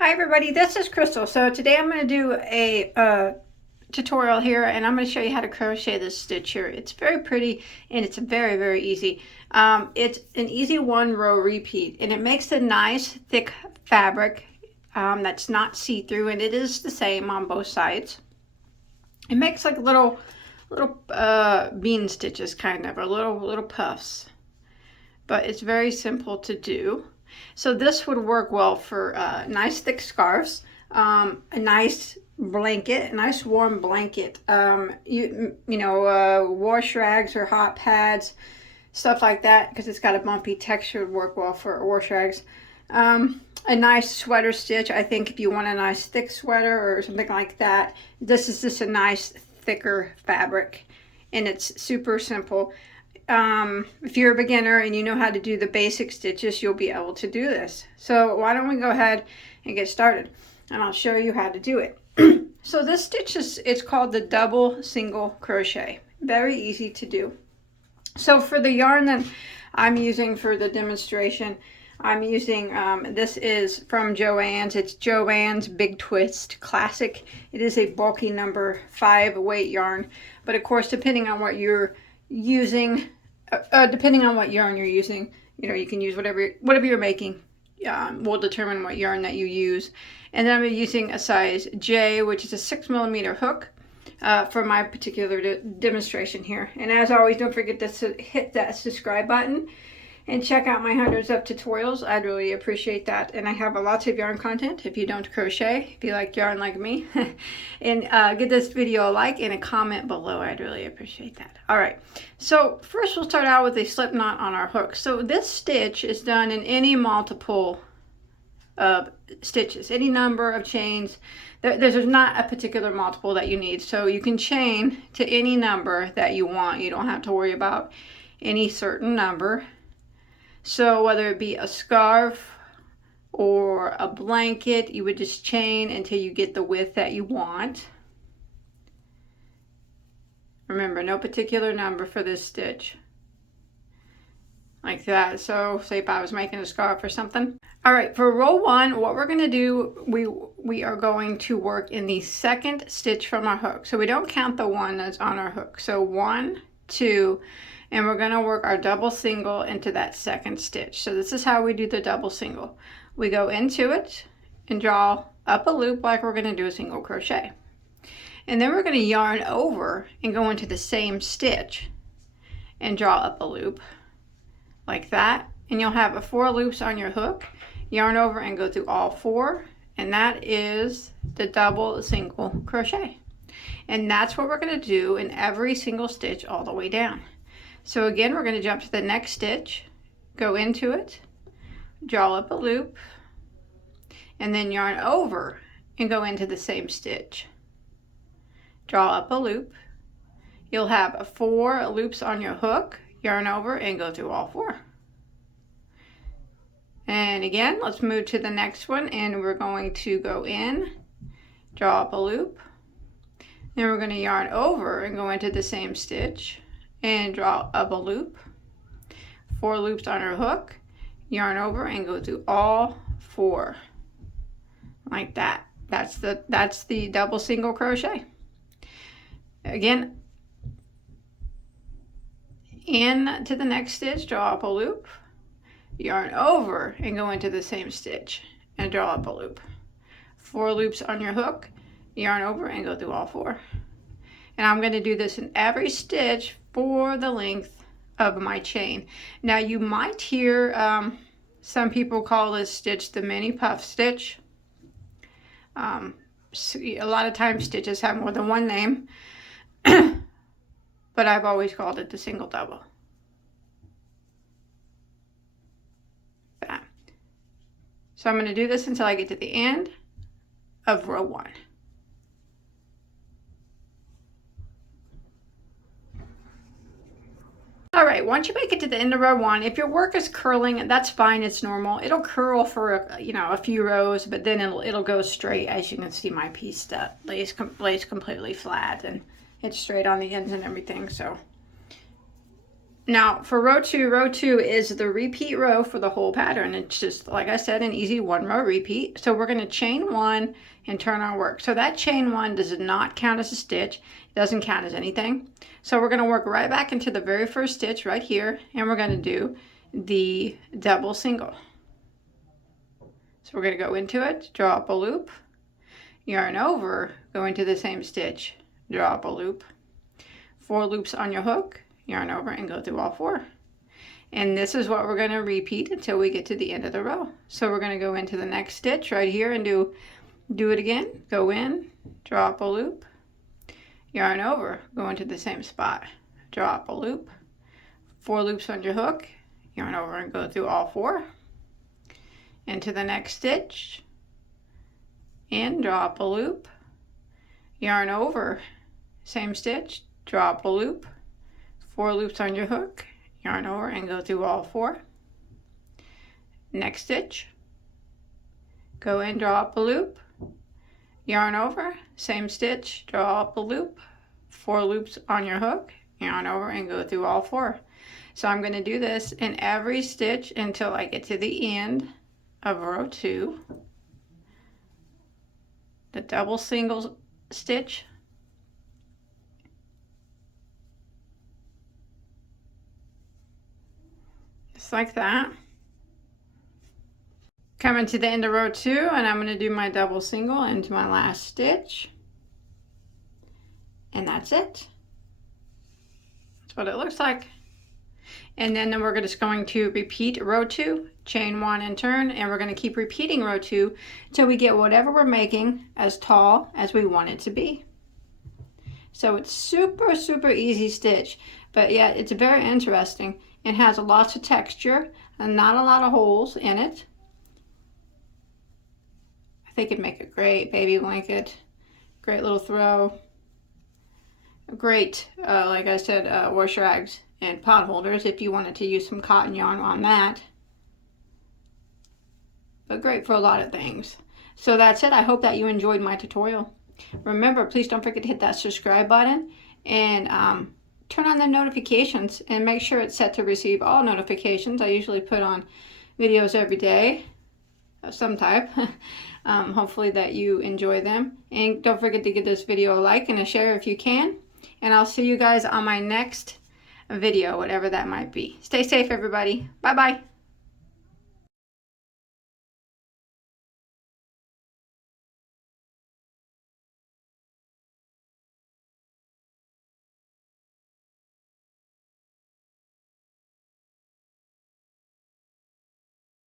Hi everybody, this is Crystal. So today I'm going to do a tutorial here, and I'm going to show you how to crochet this stitch here. It's very pretty and it's very easy. It's an easy one row repeat, and it makes a nice thick fabric that's not see-through, and it is the same on both sides. It makes like little bean stitches, kind of, or little puffs, but it's very simple to do. So this would work well for nice thick scarves, a nice blanket, a nice warm blanket, wash rags or hot pads, stuff like that, because it's got a bumpy texture, would work well for wash rags. A nice sweater stitch. I think if you want a nice thick sweater or something like that, this is just a nice thicker fabric, and it's super simple. If you're a beginner and you know how to do the basic stitches, you'll be able to do this. So why don't we go ahead and get started, and I'll show you how to do it. So this stitch it's called the double single crochet. Very easy to do. So for the yarn that I'm using for the demonstration, I'm using, this is from Joann's. It's Joann's Big Twist Classic. It is a bulky number 5 weight yarn, but of course, depending on what you're using, depending on what yarn you're using, you can use whatever you're making. Will determine what yarn that you use. And then I'm using a size J, which is a 6mm hook for my particular demonstration here. And as always, don't forget to hit that subscribe button and check out my hundreds of tutorials. I'd really appreciate that. And I have lots of yarn content if you don't crochet, if you like yarn like me. And give this video a like and a comment below. I'd really appreciate that. All right, so first we'll start out with a slip knot on our hook. So this stitch is done in any multiple stitches, any number of chains. There's not a particular multiple that you need, so you can chain to any number that you want. You don't have to worry about any certain number. So whether it be a scarf or a blanket, you would just chain until you get the width that you want. Remember, no particular number for this stitch. Like that. So say if I was making a scarf or something. All right, for row 1, what we're going to do, we are going to work in the second stitch from our hook. So we don't count the one that's on our hook. So 1, 2, and we're going to work our double single into that second stitch. So this is how we do the double single. We go into it and draw up a loop like we're going to do a single crochet. And then we're going to yarn over and go into the same stitch and draw up a loop like that. And you'll have 4 loops on your hook. Yarn over and go through all 4. And that is the double single crochet. And that's what we're going to do in every single stitch all the way down. So again, we're going to jump to the next stitch, go into it, draw up a loop, and then yarn over and go into the same stitch. Draw up a loop. You'll have 4 loops on your hook, yarn over and go through all 4. And again, let's move to the next one, and we're going to go in, draw up a loop, then we're going to yarn over and go into the same stitch and draw up a loop, 4 loops on our hook, yarn over and go through all 4 like that. That's the double single crochet. Again, into the next stitch, draw up a loop, yarn over and go into the same stitch and draw up a loop, 4 loops on your hook, yarn over and go through all 4. And I'm going to do this in every stitch for the length of my chain. Now you might hear some people call this stitch the mini puff stitch. A lot of times stitches have more than one name, but I've always called it the single double. So I'm going to do this until I get to the end of row 1. All right, once you make it to the end of row 1, if your work is curling, that's fine, it's normal. It'll curl for a few rows, but then it'll go straight. As you can see, my piece that lays completely flat and it's straight on the ends and everything. So Now for row 2 is the repeat row for the whole pattern. It's just, like I said, an easy 1 row repeat. So we're going to chain 1 and turn our work. So that chain 1 does not count as a stitch. It doesn't count as anything. So we're going to work right back into the very first stitch right here, and we're going to do the double single. So we're going to go into it, draw up a loop, yarn over, go into the same stitch, draw up a loop, 4 loops on your hook, yarn over, and go through all 4. And this is what we're going to repeat until we get to the end of the row. So we're going to go into the next stitch right here and do it again. Go in, draw up a loop, yarn over, go into the same spot, draw up a loop, 4 loops on your hook, yarn over, and go through all 4. Into the next stitch, in, draw up a loop, yarn over, same stitch, draw up a loop, 4 loops on your hook, yarn over, and go through all 4. Next stitch, go in, draw up a loop, yarn over, same stitch, draw up a loop, 4 loops on your hook, yarn over, and go through all 4. So I'm going to do this in every stitch until I get to the end of row 2, the double single stitch, just like that. Coming to the end of row 2, and I'm going to do my double single into my last stitch, and that's it. That's what it looks like. And then we're just going to repeat row 2, chain 1 and turn, and we're going to keep repeating row 2 till we get whatever we're making as tall as we want it to be. So it's super, super easy stitch, but yeah, it's very interesting. It has lots of texture and not a lot of holes in it. I think it'd make a great baby blanket, great little throw, great, like I said, wash rags and pot holders if you wanted to use some cotton yarn on that. But great for a lot of things. So that's it. I hope that you enjoyed my tutorial. Remember, please don't forget to hit that subscribe button and turn on the notifications and make sure it's set to receive all notifications. I usually put on videos every day of some type. Hopefully that you enjoy them. And don't forget to give this video a like and a share if you can. And I'll see you guys on my next video, whatever that might be. Stay safe, everybody. Bye-bye.